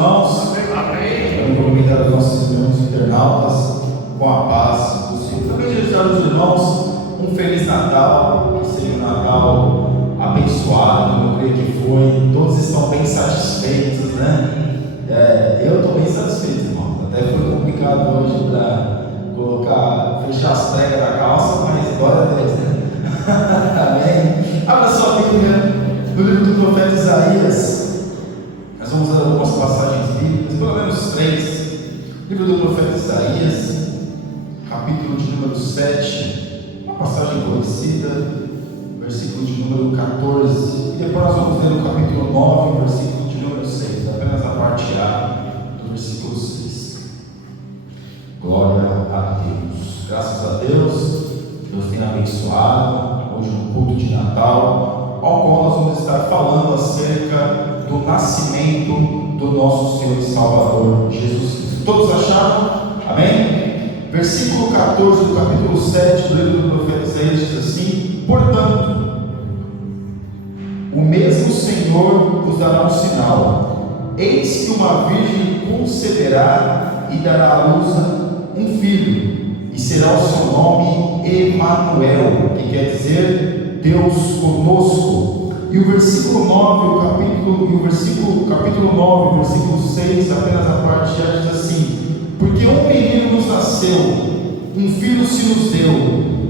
irmãos? Amém. Vamos cumprimentar os nossos irmãos internautas com a paz do Senhor. Também desejar aos irmãos um Feliz Natal, que seja um Natal abençoado, eu creio que foi. Todos estão bem satisfeitos, né? Eu estou bem satisfeito, irmão. Até foi complicado hoje para fechar as pregas da calça, mas glória a Deus, né? Amém. Abra sua Bíblia no livro do profeta Isaías. Nós vamos ler algumas passagens bíblicas, pelo menos 3. Livro do profeta Isaías, capítulo de número 7, uma passagem conhecida, versículo de número 14. E depois nós vamos ler o capítulo 9, versículo de número 6, apenas a parte A do versículo 6. Glória a Deus. Graças a Deus, Deus tem abençoado hoje no culto de Natal, ao qual nós vamos estar falando acerca do nascimento do nosso Senhor e Salvador Jesus Cristo. Todos acharam? Amém? Versículo 14 do capítulo 7 do livro do profeta Isaías diz assim: portanto, o mesmo Senhor vos dará um sinal, eis que uma virgem conceberá e dará à luz um filho, e será o seu nome Emanuel, que quer dizer Deus conosco. E o versículo 9, capítulo 9, versículo 6, apenas a parte A diz assim: porque um menino nos nasceu, um filho se nos deu,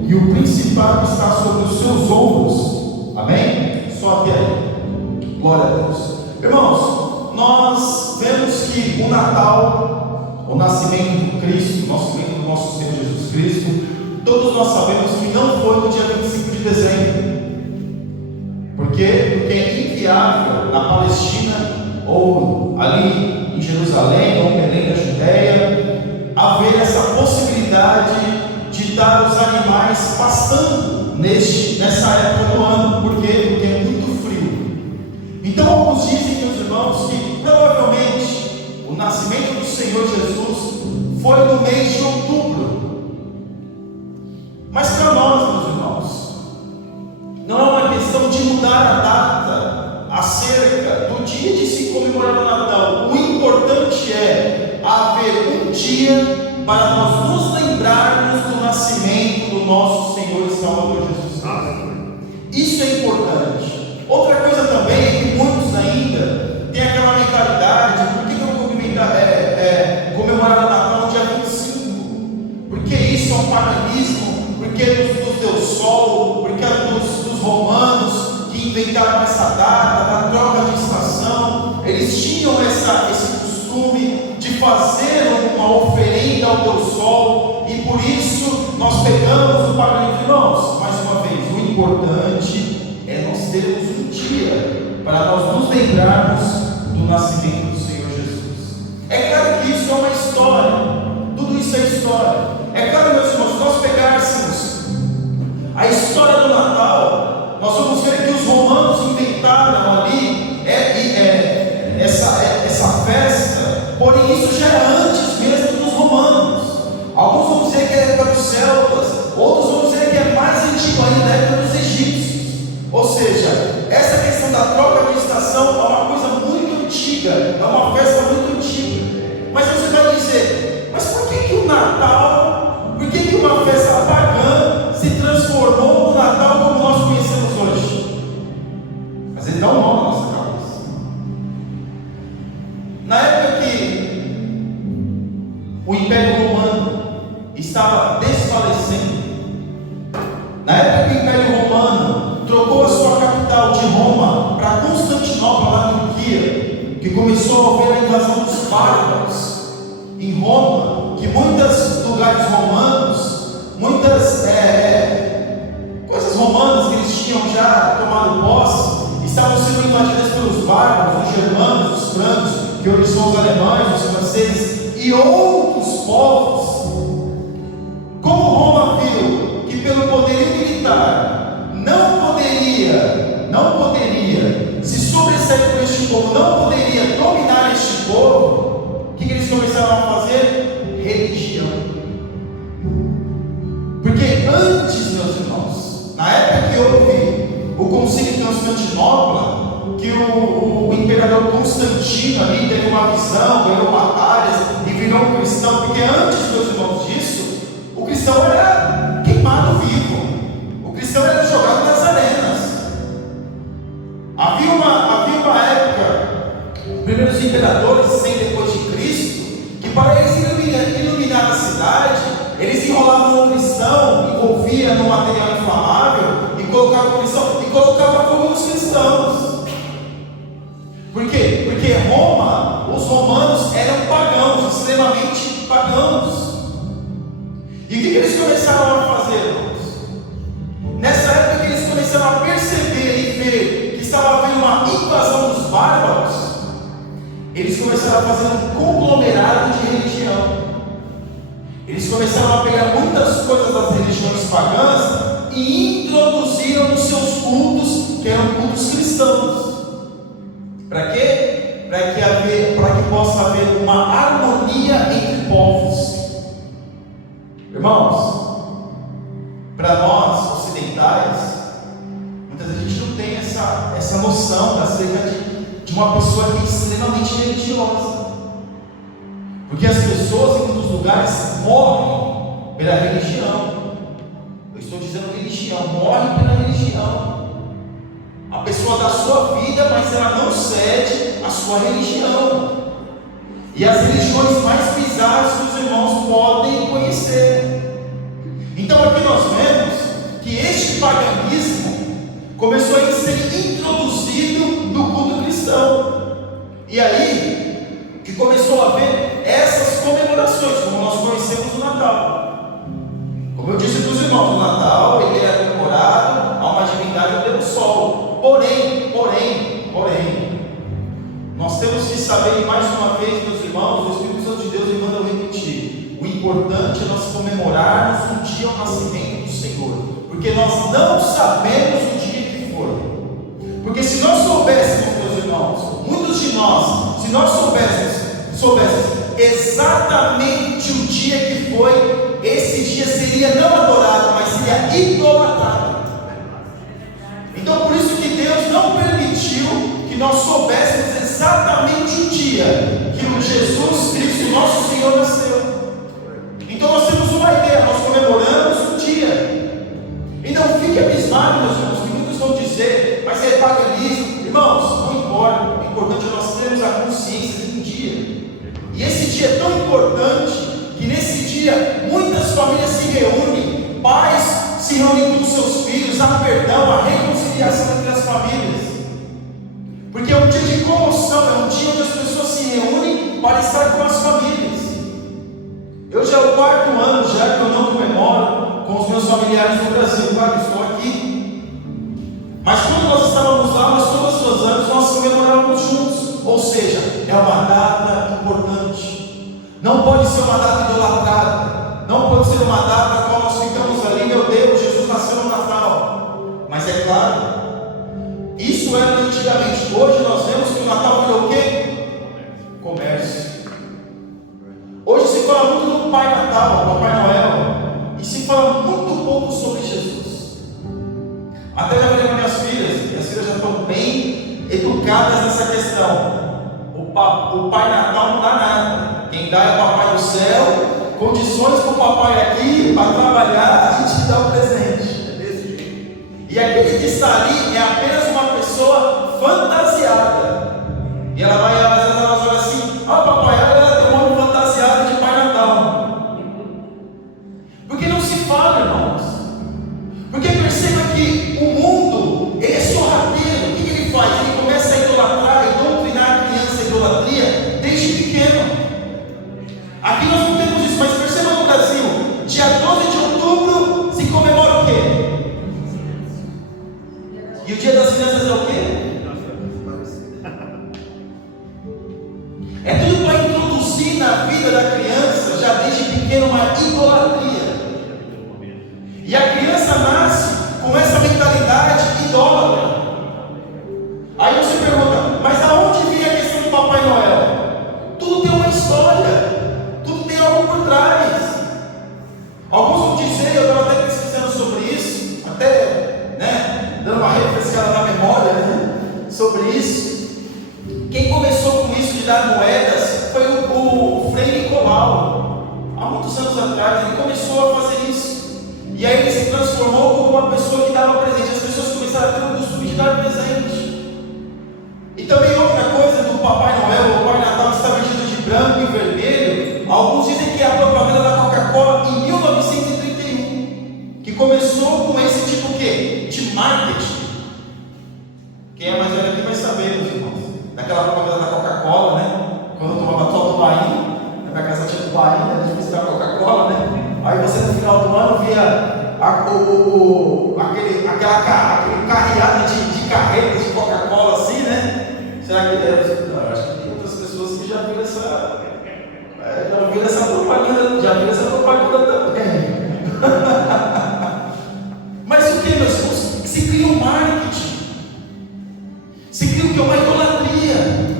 e o principado está sobre os seus ombros. Amém? Só até aí. Glória a Deus. Irmãos, nós vemos que o Natal, o nascimento do Cristo, o nascimento do nosso Senhor Jesus Cristo, todos nós sabemos que não foi no dia 25 de dezembro. Por quê? Porque é inviável na Palestina, ou ali em Jerusalém, ou em Belém da Judéia, haver essa possibilidade de estar os animais pastando nessa época do ano. Por quê? Porque é muito frio. Então alguns dizem, meus irmãos, que provavelmente o nascimento do Senhor Jesus foi no mês de outubro. Mas para nós, meus irmãos, não é uma questão de mudar a data acerca do dia de se comemorar o Natal. O importante é haver um dia para nós nos lembrarmos do nascimento do nosso Senhor e Salvador Jesus Cristo. Isso é importante. Outra coisa também é que muitos ainda têm aquela mentalidade: por que eu vou comemorar o Natal no dia 25? Porque isso é um paganismo, porque nos deu sol, porque dos romanos que inventaram essa data da troca de estação. Eles tinham esse costume de fazer uma oferenda ao teu sol, e por isso nós pegamos o paganismo. Irmãos, mais uma vez, o importante é nós termos um dia para nós nos lembrarmos do nascimento do Senhor Jesus. É claro que isso é uma história, tudo isso é história. É claro, meus irmãos, se nós pegássemos a história do Natal, nós vamos ver que os romanos inventaram ali essa festa, porém isso já era antes mesmo dos romanos. Alguns vão dizer que é época dos celtas, outros vão dizer que é mais antigo ainda, da época dos egípcios. Ou seja, essa questão da troca de estação é uma coisa muito antiga, é uma festa muito antiga. Mas você vai dizer: mas por que o Natal, por que uma festa pagã se transformou no Natal como nós conhecemos hoje? Mas ele dá um nó na nossa cabeça. Na época que o Império Romano estava desfalecendo, na época que o Império Romano trocou a sua capital de Roma para Constantinopla, na Turquia, que começou a haver a invasão dos bárbaros em Roma, que muitos lugares romanos, muitas coisas romanas que eles tinham já tomado posse, estavam sendo invadidas pelos bárbaros, os germanos, os francos, que hoje são os alemães, os franceses e outros povos. Como Roma viu que pelo poderio militar não poderia se sobressair por este povo, não poderia dominar este povo, o que eles começaram a fazer? Religião. Porque antes, meus irmãos, na época que houve o concílio de Constantinopla, que o imperador Constantino ali teve uma visão, ganhou batalhas e virou um cristão, porque antes, meus irmãos, disso, o cristão era queimado vivo, o cristão era jogado nas arenas. Havia uma época, primeiros imperadores, 100 depois de Cristo, que para eles iluminar a cidade, eles enrolavam um cristão, envolvia no material inflamável e colocavam o cristão e colocava fogo nos cristãos. Por quê? Porque Roma, os romanos eram pagãos, extremamente pagãos. E o que eles começaram a fazer, irmãos? Nessa época que eles começaram a perceber e ver que estava havendo uma invasão dos bárbaros, eles começaram a fazer um conglomerado de religião. Eles começaram a pegar muitas coisas das religiões pagãs e introduziram nos seus cultos, que eram cultos cristãos. Para quê? Para que possa haver uma harmonia entre povos. Irmãos, para nós ocidentais, muitas vezes a gente não tem essa noção acerca de uma pessoa que é extremamente religiosa. Porque as pessoas em muitos lugares morrem pela religião. Eu estou dizendo religião, morrem pela religião. A pessoa dá sua vida, mas ela não cede a sua religião. E as religiões mais bizarras que os irmãos podem conhecer. Então aqui nós vemos que este paganismo começou a ser introduzido no culto cristão. E aí que começou a haver essas comemorações, como nós conhecemos o Natal. Como eu disse para os irmãos, o Natal ele é comemorado a uma divindade pelo sol. Porém, nós temos que saber, e mais uma vez, meus irmãos, o Espírito Santo de Deus me manda eu repetir: o importante é nós comemorarmos um dia o nascimento do Senhor, porque nós não sabemos o dia que foi. Porque se nós soubéssemos, meus irmãos, muitos de nós, se nós soubéssemos exatamente o dia que foi, esse dia seria não adorado, mas seria idolatrado. Então por isso que Deus não permitiu que nós soubéssemos exatamente o dia que o Jesus Cristo, nosso Senhor, nasceu. Então nós temos uma ideia, nós comemoramos o dia. E não fique abismado, meus irmãos, que muitos vão dizer, mas é paganismo. Irmãos, não importa, o importante é nós termos a consciência de um dia. E esse dia é tão importante que nesse dia muitas famílias se reúnem, pais se reúnem com seus filhos, há perdão, há reconciliação entre as famílias. Porque é um dia de comoção, é um dia onde as pessoas se reúnem para estar com as famílias. Eu já é o 4º ano já que eu não comemoro com os meus familiares no Brasil. Claro, estou aqui. Mas quando nós estávamos lá, nós todos os anos nós comemorávamos juntos. Ou seja, é uma data importante. Não pode ser uma data idolatrada. Não pode ser uma data a qual nós ficamos ali, meu Deus, Jesus nasceu no Natal. Mas é claro, isso era antigamente. Hoje nós vemos que o Natal virou o quê? Comércio. Hoje se fala muito do Pai Natal, Papai Noel, e se fala muito pouco sobre Jesus. Até já falei com minhas filhas já estão bem educadas nessa questão. O Pai Natal não dá nada. Quem dá é o Papai do céu, condições para o papai aqui para trabalhar e te dar o presente. É desse jeito. E aquele que está ali é apenas uma pessoa fantasiada. E ela vai, às vezes ela olha assim: ah, papai, ela tem uma fantasiada de Pai Natal. Porque não se fala, irmãos. Porque perceba que o mundo, ele é sorrateiro. O que ele faz? Ele começa a idolatrar e doutrinar a criança a idolatria desde pequeno. Aqui nós não temos isso, mas perceba no Brasil, dia 12 de outubro se comemora o quê? E o dia das crianças é o quê? É tudo para introduzir na vida da criança, já desde pequeno, uma idolatria. E a criança nasce com essa mentalidade idólatra. Aí você pergunta, mas aonde vem a questão do Papai Noel? Tudo tem uma história. Tudo tem algo por trás. Alguns vão dizer, eu estava até pesquisando sobre isso, até dando uma refrescada na memória sobre isso. Quem começou dar moedas foi o Frei Nicolau. Há muitos anos atrás ele começou a fazer isso. E aí ele se transformou como uma pessoa que dava presente. As pessoas começaram a ter o costume de dar presente. E também outra coisa do Papai Noel, o Pai Natal está vestido de branco e vermelho. Alguns dizem que é a propaganda da Coca-Cola em 1931, que começou com esse tipo de marketing. Quem é mais velho aqui vai saber, meus irmãos. Daquela propaganda da Coca-Cola, né? Quando eu tomava só tubaína, na minha casa tinha tubaína, era difícil dar Coca-Cola, né? Aí você no final do ano via aquele carreado de carretas de Coca-Cola assim, né? Será que deve? Não, acho que tem outras pessoas que já viram essa propaganda também. Mas o que, meus irmãos? Se cria um marketing, se cria o que é uma idolatria.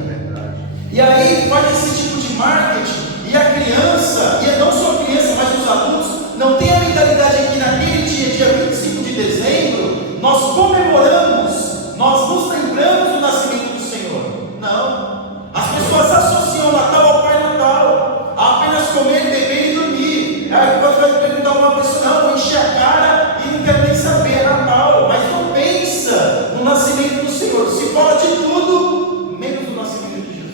E aí faz esse tipo de marketing, e a criança, e não só a criança, mas os adultos, não tem a mentalidade que naquele dia 25 de dezembro, nós comemoramos, nós nos lembramos do nascimento do Senhor. Não. As pessoas associam o Natal ao Pai Natal, a apenas comer, beber e dormir. Aí você vai perguntar a uma pessoa, não, vou encher a cara e não quero nem saber, é Natal. Mas não pensa no nascimento do Senhor. Se fala de tudo, menos do nascimento de Jesus.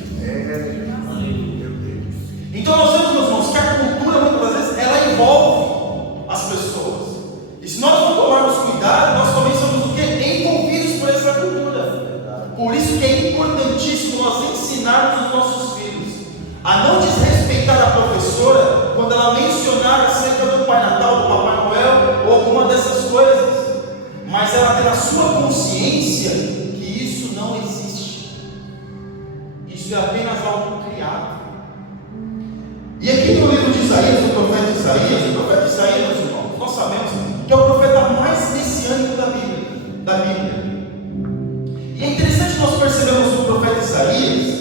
Então nós vemos, meus irmãos, que a cultura muitas vezes ela envolve as pessoas. E se nós não tomarmos cuidado, nós também somos o quê? Envolvidos por essa cultura. Por isso que é importantíssimo nós ensinarmos os nossos filhos a não desrespeitar a professora quando ela mencionar acerca do Pai Natal, do Papai Noel ou alguma dessas coisas, mas ela ter na sua consciência que isso não existe. Isso é apenas algo criado. E aqui no livro de Isaías, o profeta Isaías, meus irmãos, nós sabemos que é o profeta mais messiânico da Bíblia. E é interessante nós percebemos no profeta Isaías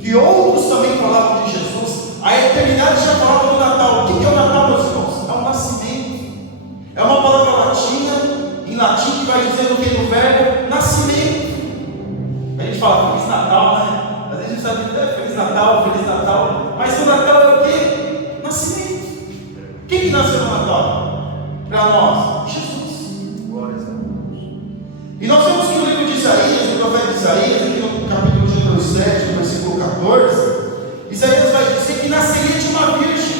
que outros também falavam de Jesus. A eternidade já falava do Natal. O que é o Natal, meus irmãos? É um nascimento. É uma palavra latina, em latim, que vai dizer o que no verbo nascimento. A gente fala Feliz Natal, né? Às vezes a gente sabe Feliz Natal, mas o Natal é o quê? Nascimento. Quem que nasceu no Natal? Para nós? Jesus. Glórias a Deus. E nós vemos que no livro de Isaías, o profeta Isaías, aqui no capítulo de número 7, no versículo 14, Isaías vai dizer que nasceria de uma virgem.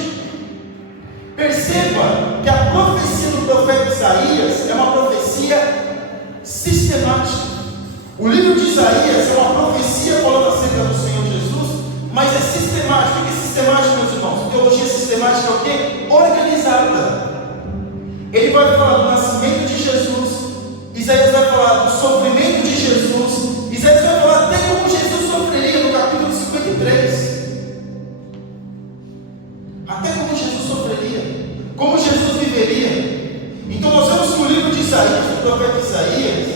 Perceba que a profecia do profeta Isaías é uma profecia sistemática. O livro de Isaías é uma profecia falando acerca do Senhor Jesus, mas é sistemático. O que é sistemático, meus irmãos? Teologia sistemática é o quê? Organizada. Ele vai falar do nascimento de Jesus, Isaías vai falar do sofrimento de Jesus, Isaías vai falar até como Jesus sofreria no capítulo 53. Até como Jesus sofreria, como Jesus viveria. Então nós vemos que o livro de Isaías, do profeta Isaías,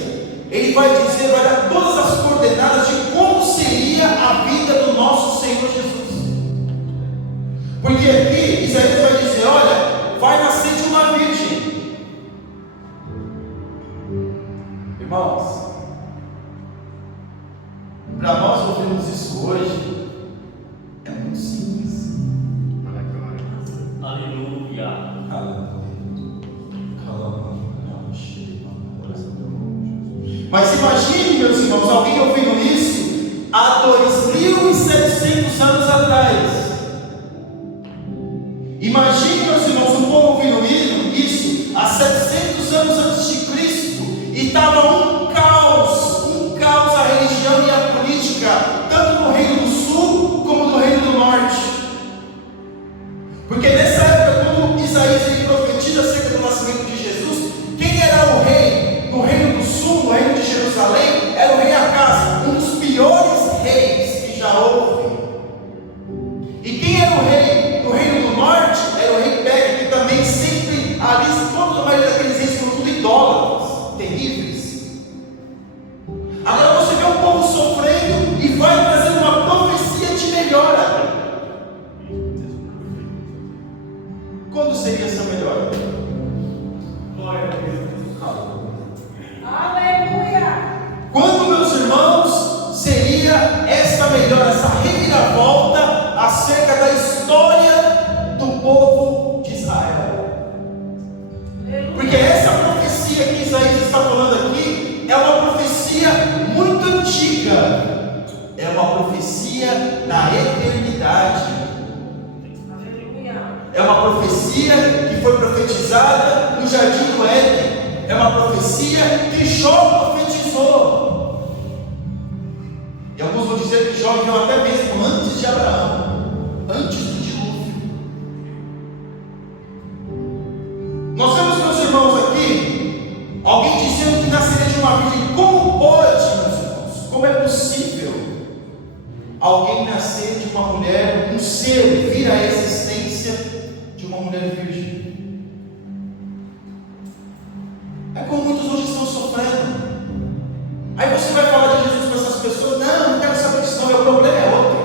ele vai dizer, vai dar todas as coordenadas de como seria a vida do nosso Senhor Jesus. Porque aqui Isaías vai dizer, olha, vai nascer de uma virgem. Irmãos, para nós ouvirmos isso hoje, é muito simples. Aleluia. Aleluia. Mas imagine, meus irmãos, alguém ouvindo isso há 2.700 anos atrás. Imagine, meus irmãos, um povo ouvindo isso há 700 anos antes de Cristo, e estava um caos a religião e a política, tanto no Reino do Sul como no Reino do Norte. Porque nessa época, quando Isaías ele profetiza acerca do nascimento de Jesus, quem era o rei no Reino do Sul, no Reino de Jerusalém? antiga, é uma profecia da eternidade. É uma profecia que foi profetizada no jardim do Éden. É uma profecia que Jó profetizou. E alguns vão dizer que Jó viveu até mesmo antes de Abraão, antes do dilúvio. Nós vemos, meus irmãos, aqui alguém dizendo que nasceria de uma virgem. Como pode, meus irmãos? Como é possível alguém nascer de uma mulher, um ser vir à existência de uma mulher virgem? É como muitos hoje estão sofrendo. Aí você vai falar de Jesus para essas pessoas: não quero saber disso não, meu problema é outro.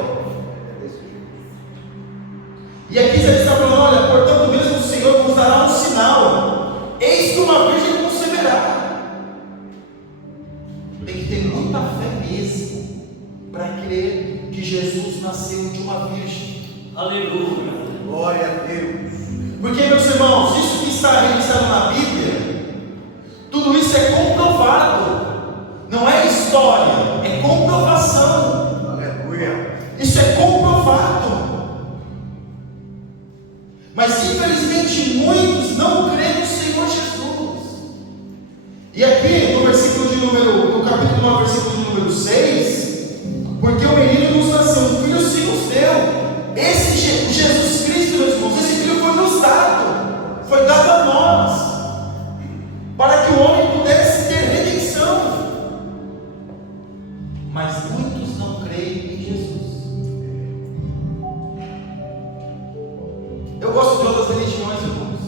E aqui ele está falando: olha, portanto mesmo o Senhor nos dará um sinal, eis que uma virgem conceberá. Tem que ter muita fé mesmo para crer que Jesus nasceu de uma virgem. Aleluia, glória a Deus. Porque, meus irmãos, isso que está registrado na Bíblia, tudo isso é comprovado. Não é história, é comprovação. Aleluia. Isso é comprovado. Mas infelizmente muitos não creem no Senhor Jesus. E aqui no versículo de número, no capítulo 9, versículo de número 6, porque o menino nos nasceu, um filho se nos deu. Esse Jesus Cristo, meus irmãos, esse filho foi nos dado, foi dado a nós, para que o homem pudesse ter redenção. Mas muitos não creem em Jesus. Eu gosto de outras religiões, irmãos.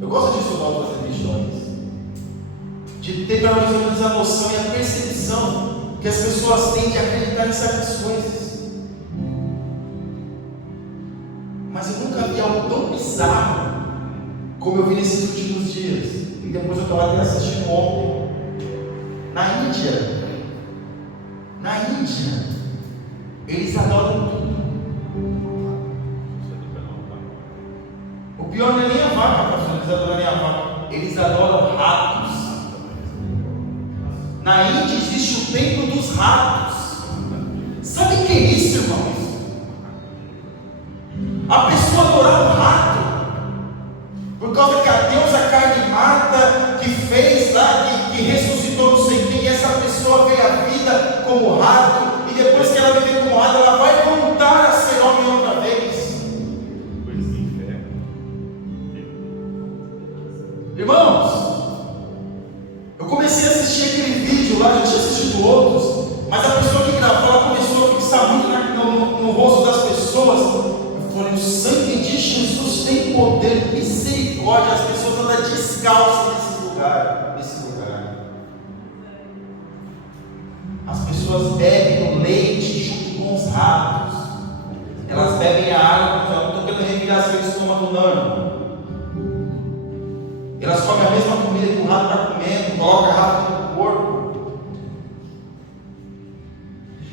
Eu gosto de estudar outras religiões, de ter para mais ou menos a noção e a percepção que as pessoas têm de acreditar em certas coisas. Mas eu nunca vi algo tão bizarro como eu vi nesses últimos dias. E depois eu estava até assistindo ontem. Na Índia, eles adoram tudo. O pior não é nem a vaca, pastor. Eles adoram nem a vaca. Eles adoram ratos. Na Índia existe o templo dos ratos. Sabe o que é isso, irmãos? A pessoa adorar um rato, por causa que a deusa carne mata, que fez lá, que ressuscitou não sei quem, e essa pessoa veio à vida como rato, e depois que ela viver como rato, ela vai voltar a ser homem outra vez. Irmãos, eu comecei a assistir aquele vídeo lá, já tinha assistido outros, mas a pessoa que gravou, ela começou a fixar muito no rosto das pessoas. O sangue de Jesus tem poder, misericórdia. As pessoas andam descalças nesse lugar. As pessoas bebem o leite junto com os ratos. Elas bebem a água. Eu não estou querendo revirar seu estômago, não. Elas comem a mesma comida que o rato está comendo, colocam rato no corpo.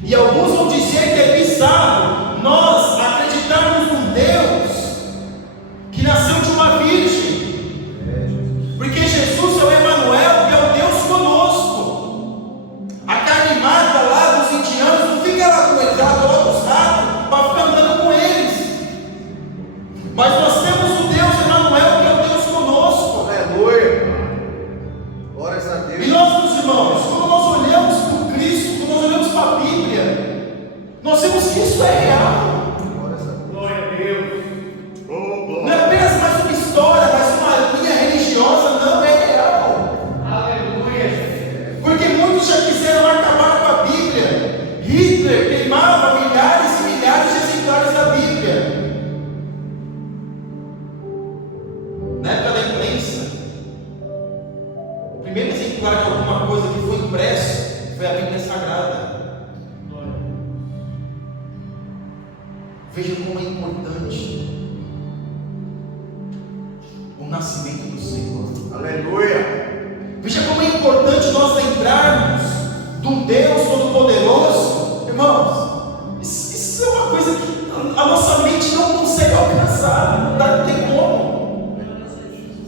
E alguns vão dizer que é bizarro nós acreditarmos num Deus que nasceu de uma virgem, porque Jesus é o Emanuel, que é o Deus conosco. A carne mata lá dos indianos não fica lá com eles, ela coloca os ratos para ficar andando com eles. Mas nós temos o Deus Emanuel, que é o Deus conosco. Aleluia, glórias a Deus. E nós, meus irmãos, quando nós olhamos para o Cristo, quando nós olhamos para a Bíblia, nós vemos que isso é real. Glória a Deus. Não é apenas mais uma história, mais uma linha religiosa, não, é real. Aleluia. Porque muitos já quiseram acabar com a Bíblia. Hitler queimava milhares e milhares de exemplares da Bíblia. Na época da imprensa, o primeiro exemplar de alguma coisa que foi impresso foi a Bíblia Sagrada. Veja como é importante o nascimento do Senhor. Aleluia. Veja como é importante nós lembrarmos de um Deus Todo-Poderoso. Irmãos, isso é uma coisa que a nossa mente não consegue alcançar, não tem como.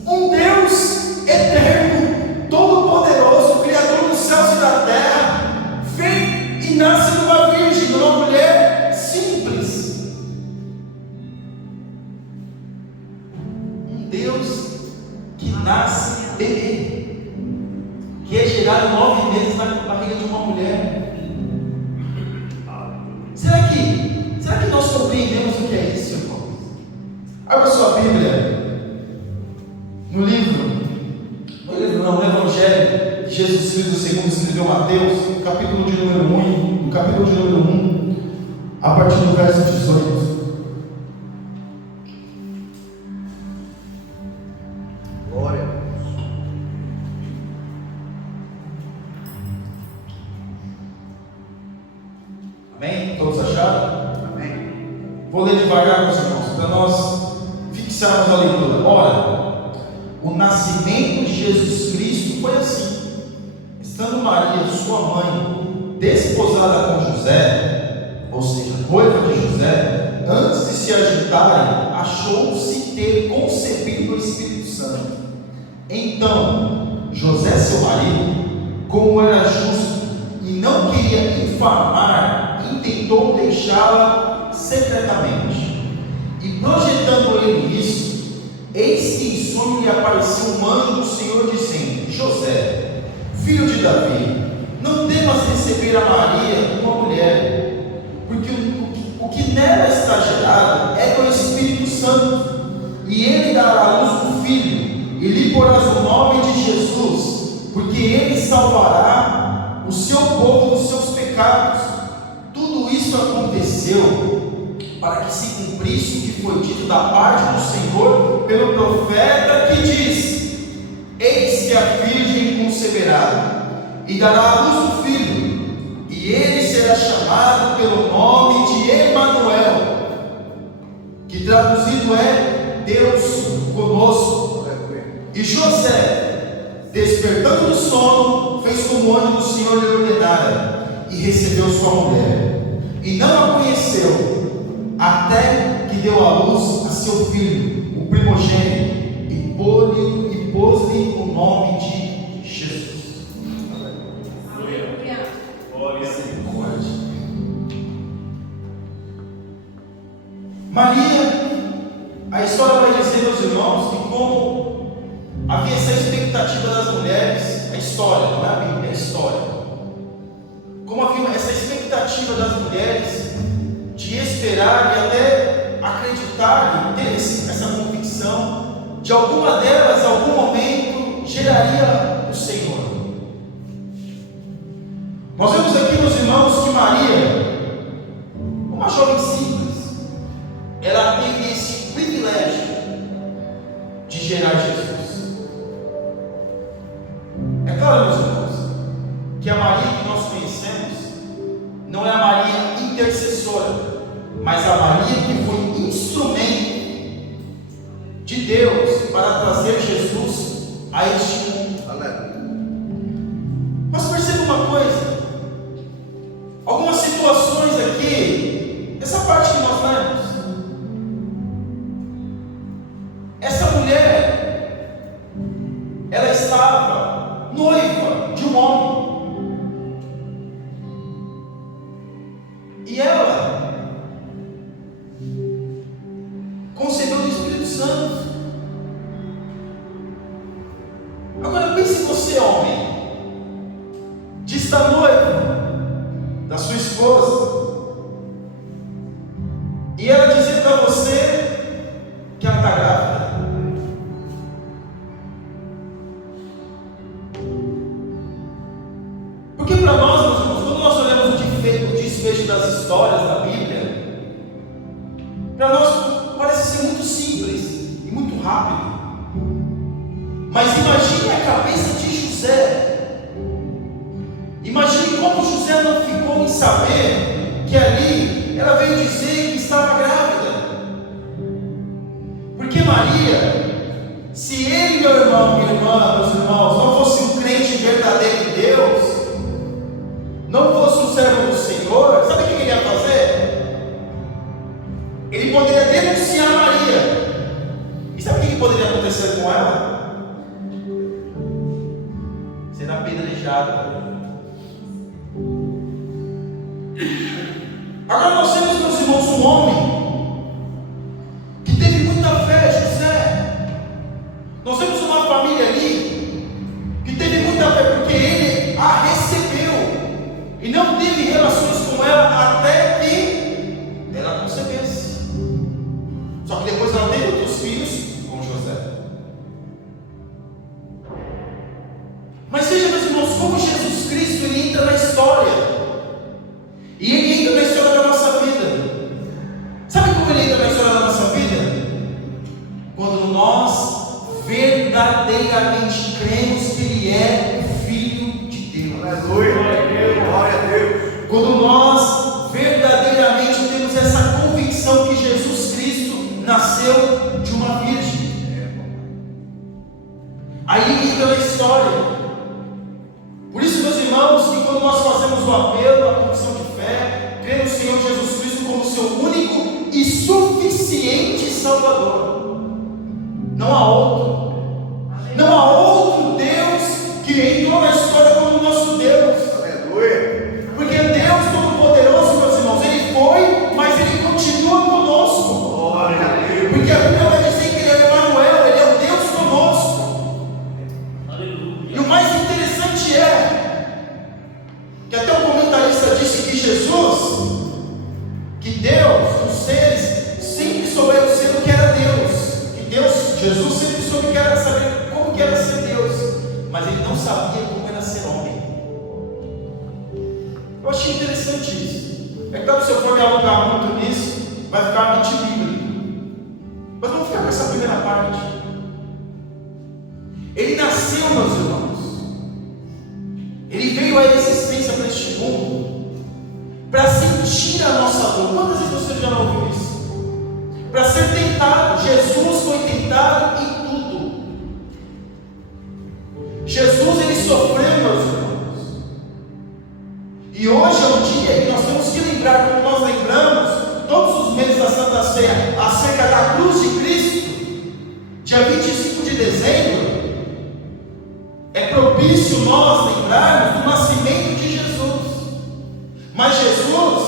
Um Deus eterno, Todo-Poderoso, Criador dos céus e da terra, vem sua Bíblia no Evangelho de Jesus Cristo segundo escreveu Mateus, no capítulo de número 1, a partir do verso 18. Glória a Deus. Amém? Todos acharam? Amém. Vou ler devagar, meus irmãos, para nós fixarmos a leitura. Ora, o nascimento de Jesus Cristo foi assim: estando Maria, sua mãe, desposada com José, ou seja, noiva de José, antes de se agitarem, achou-se ter concebido o Espírito Santo. Então, José, seu marido, como era justo e não queria infamar, intentou deixá-la secretamente. E projetando ele isso, eis que em sonho lhe apareceu um anjo do Senhor dizendo: José, filho de Davi, não temas receber a Maria, uma mulher, porque o que nela está gerado é do Espírito Santo, e ele dará à luz um filho, e lhe porás o nome de Jesus, porque ele salvará o seu povo dos seus pecados. Tudo isso aconteceu para que se cumprisse o que foi dito da parte do Senhor pelo profeta, que diz: eis que a virgem conceberá e dará à luz um filho, e ele será chamado pelo nome de Emanuel, que traduzido é Deus conosco. E José, despertando do sono, fez como o anjo do Senhor lhe ordenara, e recebeu sua mulher, e não a conheceu, até que deu à luz a seu filho, o primogênito, e pôs-lhe o nome de Jesus. Aleluia. Misericórdia. Maria, a história vai dizer, meus irmãos, que como havia essa expectativa das mulheres, a história, não é a Bíblia, é a história. Como havia essa expectativa das mulheres de esperar e até acreditar e ter essa convicção de alguma delas, em algum momento, geraria o Senhor. Nós vemos aqui, meus irmãos, que Maria, uma jovem simples, ela teve esse privilégio de gerar Jesus. É claro, meus irmãos, que a Maria que nós conhecemos não é a Maria intercessora, mas a Maria que foi instrumento de Deus para trazer Jesus a este mundo. Mas perceba uma coisa, algumas situações aqui, essa parte que nós lemos, essa mulher, ela estava noiva de um homem, e ela concebeu o Espírito Santo. Agora pense você, homem, de estar noivo da sua esposa, e ela dizer para você que ela está grávida. Porque para nós, meus irmãos, quando nós olhamos o desfecho das histórias da Bíblia, para nós parece ser muito simples e muito rápido. Mas imagine a cabeça de José. Imagine como José não ficou em saber que ali ela veio dizer que estava grávida. Porque Maria, se ele, meu irmão, minha irmã, meus irmãos, não fosse um crente verdadeiro em Deus, não fosse um servo do Senhor, sabe o que ele ia fazer? Ele poderia denunciar Maria. E sabe o que poderia acontecer com ela? Ser apedrejada. Agora nós temos, meus irmãos, um homem que teve muita fé, José. Nós temos uma família ali que teve muita fé, porque ele a recebeu e não teve relações com ela até que ela concebesse. Só que depois ela teve outros filhos E ele entra na história da nossa vida. Sabe como ele entra na história da nossa vida? Quando nós verdadeiramente cremos que ele é o Filho de Deus. Aleluia. Glória a Deus. Quando nós verdadeiramente temos essa convicção que Jesus Cristo nasceu de uma virgem. Aí entra na história. Por isso, meus irmãos, que quando nós fazemos o apelo, a confissão de fé, crer no Senhor Jesus Cristo como seu único e suficiente Salvador, não há outro. Não há outro Deus que entrou na história como o nosso Deus. Aleluia. Porque Deus Todo-Poderoso, meus irmãos, Ele foi, mas Ele continua conosco. Glória a Deus. Porque a Bíblia vai dizer que Ele é Emmanuel, Ele é o Deus conosco. Aleluia. E o mais interessante é que até o comentarista disse que Jesus, que Deus, os seres, sempre souberam ser o que era Deus. Que Deus, Jesus sempre soube que era saber como que era ser Deus, mas Ele não sabia como era ser homem. Eu achei interessante isso. É claro que se eu for me alongar muito nisso, vai ficar antibíblico. Mas vamos ficar com essa primeira parte. Ele nasceu, meus irmãos. Ele veio à existência para este mundo para sentir a nossa dor. Quantas vezes você já não ouviu isso? Para ser tentado. Jesus foi tentado em tudo. Jesus, ele sofreu, meus irmãos. E hoje é um dia que nós temos que lembrar, como nós lembramos todos os meses da Santa Ceia, acerca da cruz de Cristo. Dia 25 de dezembro é propício nós lembrarmos do nascimento de Jesus. Mas Jesus,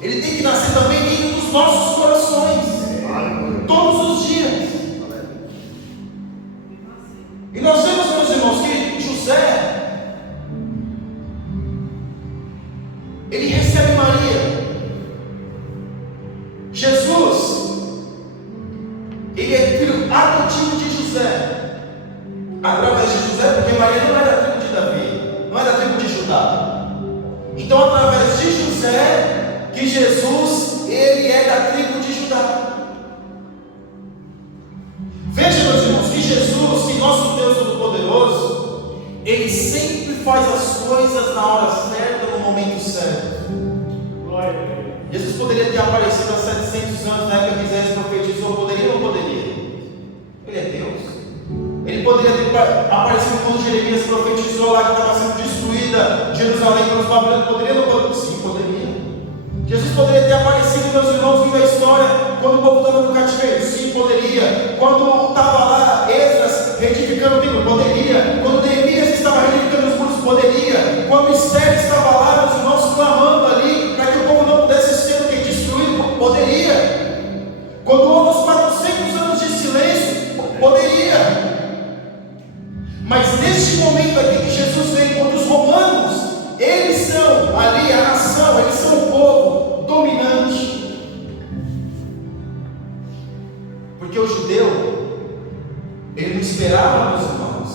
ele tem que nascer também dentro dos nossos corações, todos os dias. E nós vemos, meus irmãos, que José, ele recebe Maria. Jesus, ele é filho adotivo de José. Através de José, porque Maria não era da tribo de Davi, não era da tribo de Judá. Então, através de José, que Jesus, ele é da tribo de Judá. Veja, meus irmãos, que Jesus, que nosso Deus Todo-Poderoso, ele sempre faz as coisas na hora certa, no momento certo. Glória a Deus. Jesus poderia ter aparecido há 700 anos na época que Isaías profetizou, poderia ou não poderia? Ele é Deus. Ele poderia ter aparecido quando Jeremias profetizou lá que estava sendo destruída Jerusalém pelos babilônios. Poderia ou não poderia? Sim, poderia. Jesus poderia ter aparecido, meus irmãos, vindo a história quando o povo estava no cativeiro. Sim, poderia. Quando estava lá Esdras reedificando o templo, poderia. Quando Neemias estava reedificando os muros, poderia. Quando Esther estava lá, meus irmãos, clamando ali para que o povo não pudesse ser destruído, poderia. Quando houve os 400 anos de silêncio, poderia. Mas neste momento aqui que Jesus vem, quando os romanos, eles são ali a nação, eles são o povo dominante. Porque o judeu, ele não esperava, meus irmãos,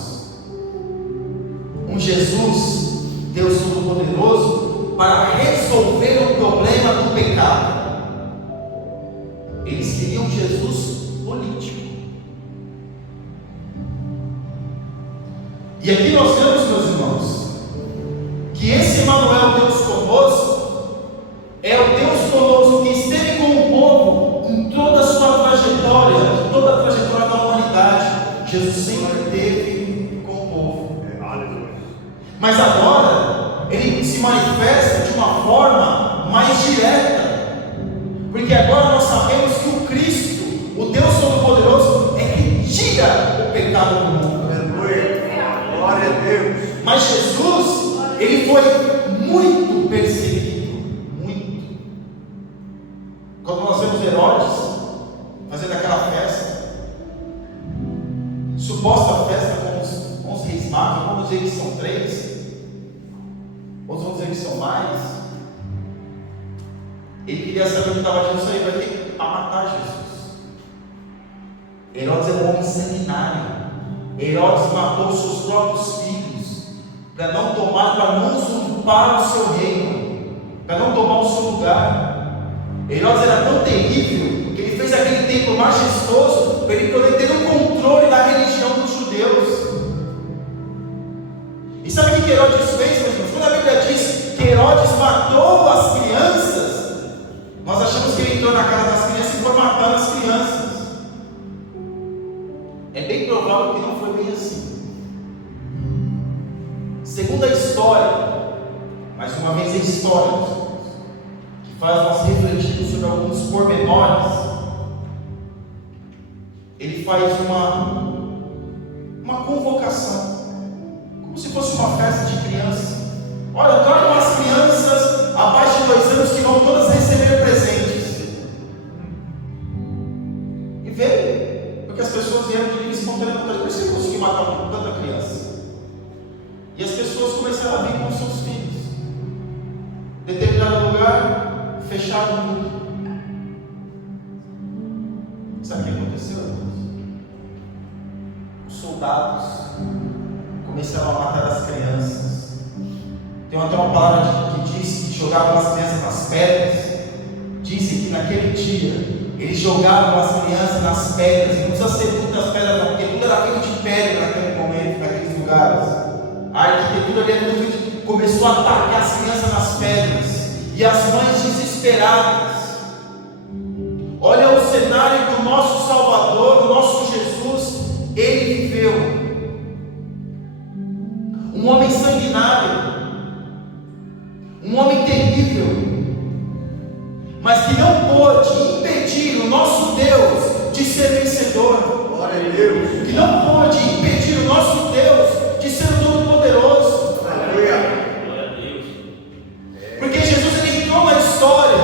um Jesus, Deus Todo-Poderoso, para resolver o problema do pecado. Eles queriam Jesus político. E aqui nós vemos, meus irmãos, que esse Emmanuel, Deus conosco, é o Deus conosco que esteve com o povo em toda a sua trajetória, em toda a trajetória da humanidade. Jesus sempre esteve com o povo. Mas agora, ele se manifesta de uma forma mais direta, porque agora nós sabemos que o Cristo, o Deus Todo-Poderoso, é que tira o pecado do mundo. Glória a Deus. Mas Jesus, ele foi muito perseguido, muito. Quando nós vemos Herodes fazendo aquela festa, suposta festa com os reis magos, vamos dizer que são 3, outros vão dizer que são mais. Ele queria saber o que estava dizendo, isso aí vai ter que matar Jesus. Herodes é um homem sanguinário. Herodes matou seus próprios filhos para não tomar, para não usurpar o seu reino, para não tomar o lugar. Herodes era tão terrível que ele fez aquele templo majestoso para ele poder ter o controle da religião dos judeus. E sabe o que Herodes fez, meus irmãos? Quando a Bíblia diz que Herodes matou as crianças, nós achamos que ele entrou na casa das crianças e foi matando as crianças. É bem provável que não foi bem assim. Segundo a história, mais uma vez a história, que faz nós refletirmos sobre alguns pormenores, ele faz uma convocação, como se fosse uma festa de criança. Olha, tragam as crianças abaixo de 2 anos que vão todas receber presentes. E veio, porque as pessoas vieram de livre espontânea vontade. Por isso que conseguiu matar tanta criança. E as pessoas começaram a vir com os seus filhos. Determinado lugar, fechado tudo. Sabe o que aconteceu? Os soldados começaram a matar as crianças. Tem até uma palavra que diz que jogavam as crianças nas pedras. Dizem que naquele dia eles jogavam as crianças nas pedras. Não precisa ser muitas pedras não, porque tudo era feito de pedra naquele momento, naqueles lugares. A arquitetura ali começou a atacar as crianças nas pedras. E as mães desesperadas. Olha o cenário do nosso Salvador, do nosso Jesus. Ele viveu. Um homem sanguinário, um homem terrível, mas que não pôde impedir o nosso Deus de ser vencedor. Glória a Deus. Que não pôde impedir o nosso Deus de ser o Todo-Poderoso. Aleluia. Glória a Deus. Porque Jesus ele entrou na história,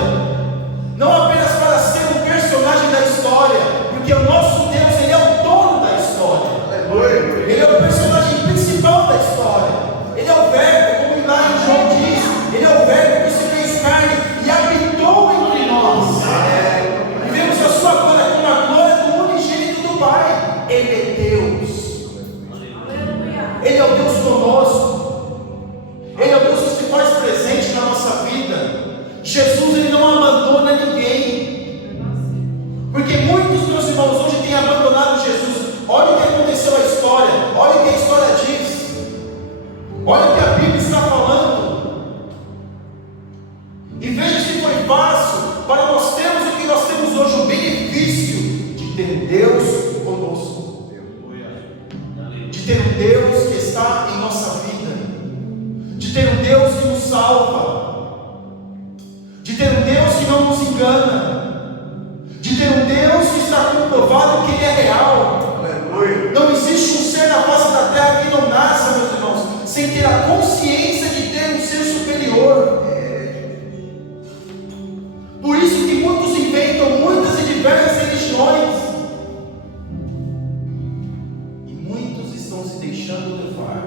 não apenas para ser um personagem da história, porque o nosso Deus ele é o dono da história. Aleluia. Ele é o personagem principal da história. Ele é o Verbo, como lá em João diz. Ele é o Verbo que se fez carne e habitou entre nós. E vemos a sua glória como a glória do unigênito do Pai. Ele é Deus. Ele é o Deus conosco. Ele é o Deus que se faz presente na nossa vida. Jesus ele não abandona ninguém. Porque muitos meus irmãos hoje têm abandonado Jesus. Olha o que aconteceu na história. Olha o que a história diz. Olha o que a Bíblia está falando. E veja se foi fácil para nós termos o que nós temos hoje, o benefício de ter um Deus conosco, de ter um Deus que está em nossa vida, de ter um Deus que nos salva, de ter um Deus que não nos engana, de ter um Deus que está comprovado que Ele é real. Aleluia. Não existe um ser na face da terra que não nasça, meus irmãos, sem ter a consciência de ter um ser superior. Por isso que muitos inventam muitas e diversas religiões, e muitos estão se deixando levar.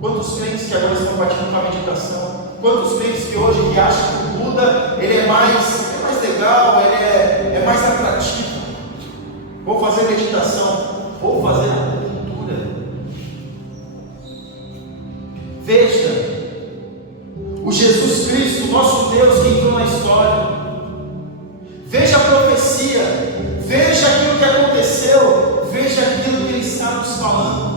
Quantos crentes que agora estão partindo para a meditação? Quantos crentes que hoje que acham que o Buda ele é mais legal, ele é mais atrativo? Vou fazer meditação, vou fazer a cultura. Veja, o Jesus Cristo, nosso Deus que entrou na história. Veja a profecia, veja aquilo que aconteceu, veja aquilo que Ele está nos falando.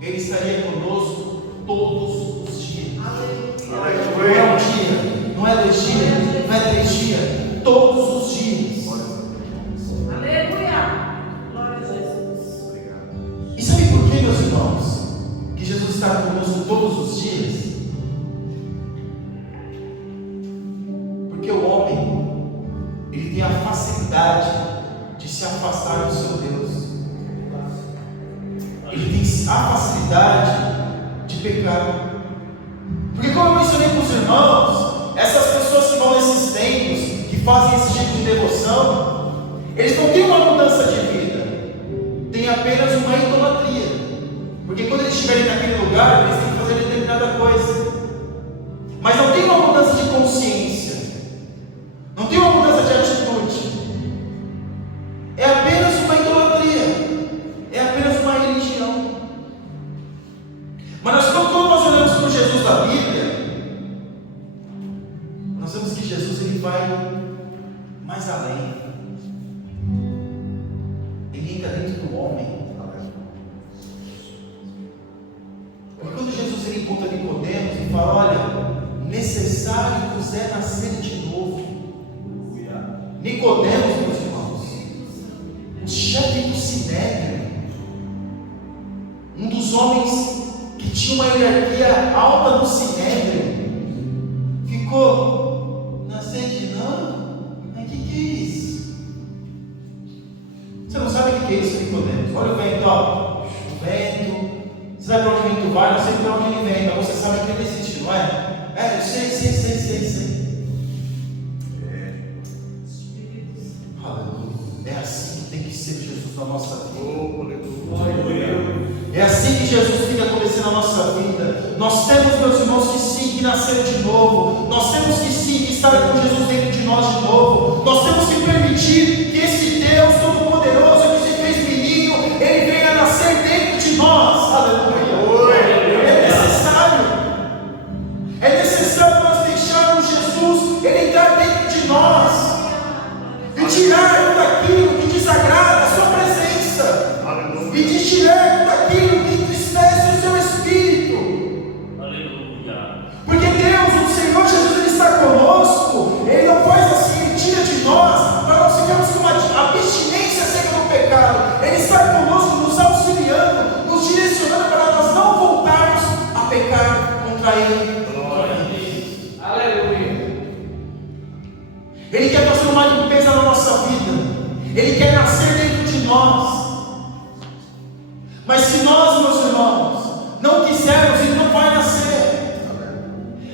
Ele estaria conosco todos os dias. Não é um dia, não é 2 dias, não é 3 dias, todos os dias. Aleluia! Glória a Jesus. Obrigado. E sabe por que, meus irmãos, que Jesus está conosco todos os dias? Porque o homem, ele tem a facilidade de se afastar do seu Deus. Ele tem a facilidade de pecar. Porque como eu mencionei para os irmãos, essas pessoas que vão nesses templos, que fazem esse tipo de devoção, eles não têm uma mudança de vida, tem apenas uma idolatria. Porque quando eles estiverem naquele lugar, eles têm que fazer determinada coisa, mas não tem uma mudança de consciência, não tem uma mudança de atitude, é apenas uma idolatria, é apenas uma religião. Mas quando nós olhamos para o Jesus da Bíblia, nós vemos que Jesus ele vai mais além. Ele entra dentro do homem. Porque quando Jesus ele encontra Nicodemos e fala: olha, necessário vos é nascer de novo. Nicodemos, meus irmãos, o chefe do Sinédrio, um dos homens que tinha uma hierarquia alta no Sinédrio, ficou: nascer de novo? Mas o que é isso? Você não sabe o que é isso, Nicodemos? Olha o vento, ó. O vento. Você sabe para onde o vento vai? Não sei para onde ele vem, mas você sabe que ele existe, não é? Eu sei. Aleluia. É assim que tem que ser Jesus na nossa vida. É assim que Jesus tem que acontecer na nossa vida. Nós temos, meus irmãos, que sim, que nascer de novo. Nós temos que sim, que estar com Jesus dentro de nós de novo. Nós temos que permitir que esse Deus Todo-Poderoso que se fez menino, Ele venha nascer dentro de nós. Aleluia. É necessário nós deixarmos Jesus Ele entrar dentro de nós e tirar tudo aquilo que desagrada a sua presença. Aleluia. E de tirar tudo aquilo que entristece o seu espírito. Aleluia. Porque Deus, o Senhor Jesus, Ele está conosco. Ele não faz assim, Ele tira de nós para nós ficarmos com uma abstinência seca do pecado. Ele está conosco, nos auxiliando, nos direcionando para nós não voltarmos a pecar contra Ele. Ele quer fazer uma limpeza na nossa vida. Ele quer nascer dentro de nós. Mas se nós, meus irmãos, não quisermos, Ele não vai nascer.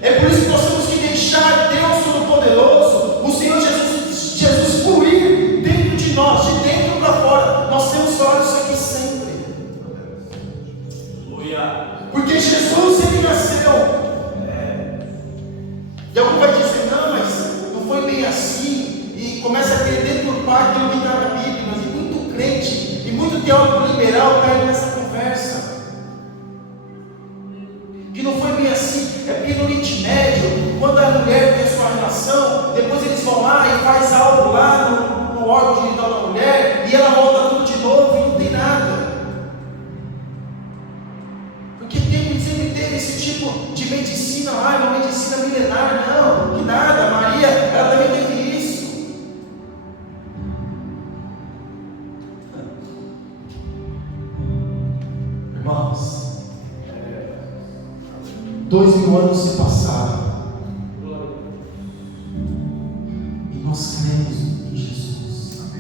É por isso que nós temos que deixar Deus Todo-Poderoso, o Senhor Jesus fluir dentro de nós, de dentro para fora. Nós temos falado isso aqui sempre. Porque Jesus, Ele nasceu. E alguém vai dizer: não, mas não foi bem assim, e começa a querer deturpar aquilo que está na Bíblia. Mas muito crente e muito teólogo liberal cai nessa conversa, que não foi bem assim. É porque no Oriente Médio, quando a mulher tem a sua relação, depois eles vão lá e faz algo lá no órgão genital da mulher, e ela volta tudo de novo e não tem nada. Porque sempre teve esse tipo de medicina lá, uma medicina milenar. Não, que nada. Maria, ela também teve isso. Irmãos, 2000 anos se passaram e nós cremos em Jesus,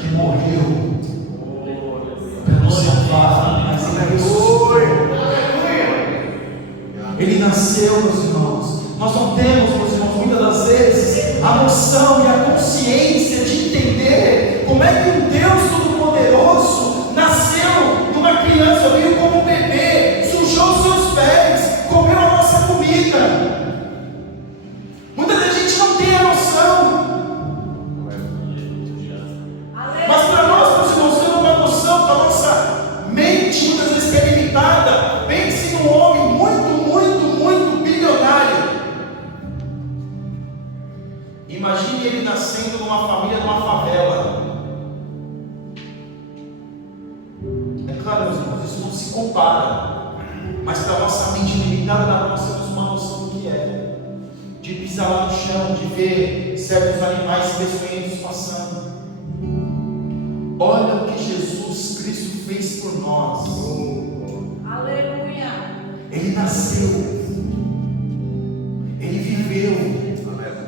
que morreu para nos salvar, mas Ele ressuscitou. Ele nasceu, meus irmãos. Nós não temos, meus irmãos, muitas das vezes a noção e a consciência de entender como é que um Deus Todo-Poderoso nasceu numa criança, veio como um bebê, sujou os seus pés, comeu a nossa comida. Muitas vezes a gente não tem a noção. Mas para nós, meus irmãos, temos uma noção da nossa mente, muitas vezes que é limitada. Pense num homem muito bilionário. Imagine ele nascendo numa família, numa favela. É claro, meus irmãos, isso não se compara. Mas para a nossa mente limitada, nós temos uma noção do que é. De pisar lá no chão, de ver certos animais peçonhentos passando. Olha o que Jesus Cristo fez por nós. Aleluia. Ele nasceu. Ele viveu.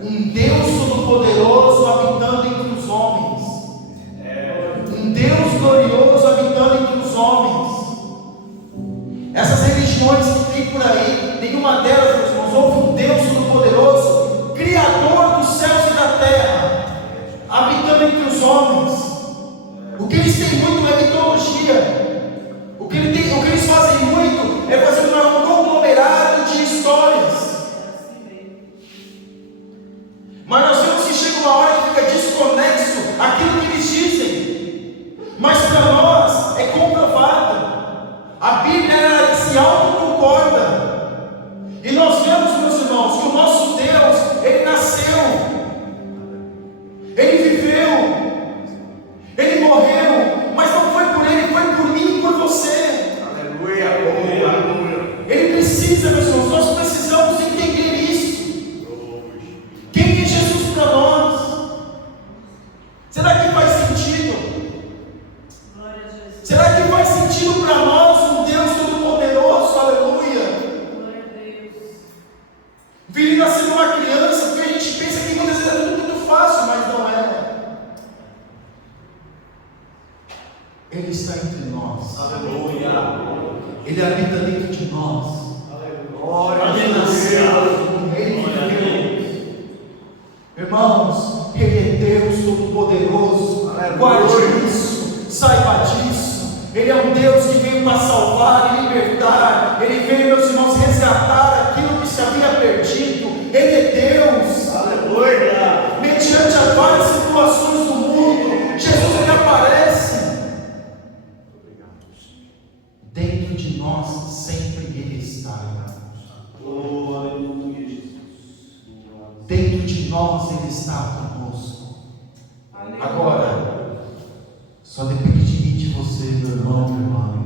Um Deus Todo-Poderoso habitando entre os homens. Um Deus glorioso habitando entre os homens. Essas religiões que tem por aí, nenhuma delas, meus irmãos, houve um Deus Todo-Poderoso, Criador dos céus e da terra, habitando entre os homens. O que eles têm muito é mitologia. O que eles fazem muito é fazer um conglomerado de histórias. Mas nós vemos que chega uma hora que fica desconexo aquilo que eles dizem. Mas para nós é comprovado. A Bíblia ela se autoconcorda. E nós vemos, meus irmãos, que o nosso Deus viva sendo uma criança, porque a gente pensa que muitas vezes é tudo muito fácil, mas não é. Ele está entre nós. Aleluia. Ele habita dentro de nós. Glória a Ele Deus. nasceu, Ele viveu. Irmãos, Ele é Deus Todo-Poderoso. Aleluia. Guarde isso, saiba disso. Ele é um Deus que veio para salvar e libertar. Ele veio, meus irmãos, resgatar aquilo que se havia perdido. Ele é Deus. Aleluia. Mediante as várias situações do mundo, Jesus ele aparece. Dentro de nós sempre Ele está. Oh, aleluia, Jesus. Dentro de nós Ele está conosco. Agora, só depende de mim, de você, meu irmão, minha irmã,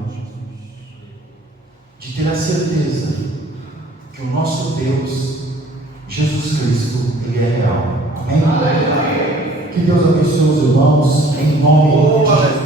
de ter a certeza que o nosso Deus, Jesus Cristo, Ele é real. Amém? Que Deus abençoe os irmãos em nome de Jesus.